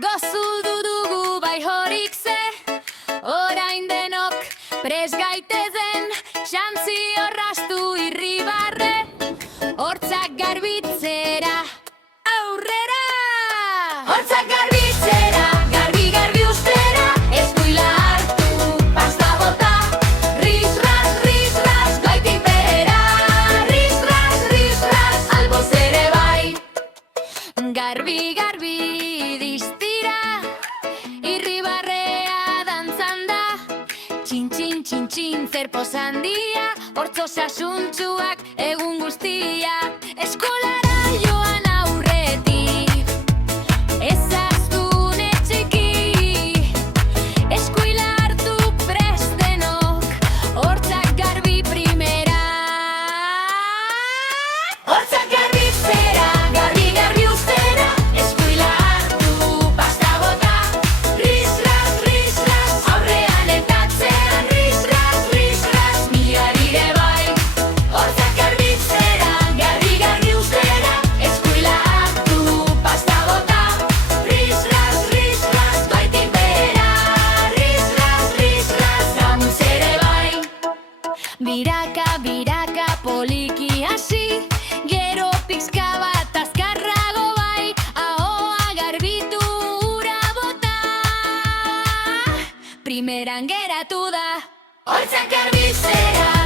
Gozuldu dugu bai horik ze, orain denok pres gaitezen, xantzi orrastu irribarre, hortzak garbitzera, aurrera! Hortzak garbitzera, garbi ustera, eskuila hartu, pasta bota, ris-ras, goitik behera, ris-ras, alboz ere bai. Garbi distira, irribarrea dantzan da, txin, zer posandia, hortzo sasuntxuak egun guztia, eskolara joan aurretik, ezaztune txiki, eskuila hartu prest denok, hortzak garbi primera. Hortzak garbitzera, garbi ustera, eskuila hartu, pasta bota, ris-ras, aurrean eta atzean, ris-ras, migarire bai. Hortzak garbitzera, garbi ustera, eskuila hartu, pasta bota, ris-ras, goitik behera, ris-ras, gamuz ere bai. Biraka, poliki hasi, gero pixka bat azkarrago bai, ahoa garbitu ura bota, primeran geratu da. Hortzak garbitzera,